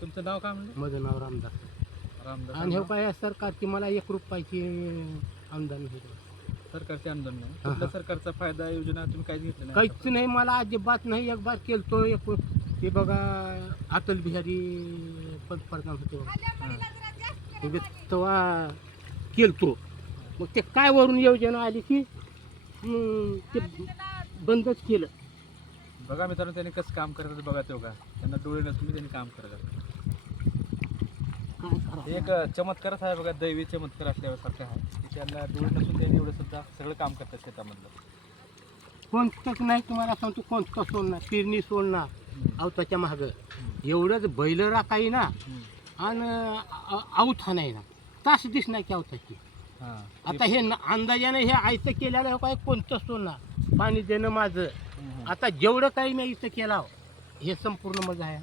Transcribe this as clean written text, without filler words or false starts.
तुमचं नाव काय म्हणलं? माझं नाव रामदास. रामदास. आणि हे काय सरकारची मला 1 रुपयाची आमदानी होती. सरकारचे अनुदान नाही. कुठल्या सरकारचा फायदा योजना तुम्ही काय घेतलं नाही? काहीच नाही मला अजिबात नाही. एक बार केलतो ते बघा अटल बिहारी पंतप्रधान होते बघा. तेव्हा केलतो. मग ते काय वरून योजना आली की ते बंदच केलं. बघा मित्रांनो, त्यांनी कसं काम करतात बघा. ते बघा, त्यांना डोळे नसून त्यांनी काम करतात. काय करावं? एक चमत्कारच आहे बघा, दैवी चमत्कार असल्यासारखं आहे की त्यांना डोळे नसून त्यांनी एवढं सुद्धा सगळं काम करतात शेतामधलं. कोणतंच नाही तुम्हाला सांगतो, कोणतं सोडणार पेरणी सोडणार आवताच्या मागं एवढंच बैल राखाई ना. आणि आवथा नाही ना, तास दिस नाही की आवताची. आता हे अंदाजाने हे आयतं केल्यानं काय कोणतं सोडणार पाणी देणं माझं. आता जेवढं काही मी इथं केलं हे संपूर्ण माझं आहे.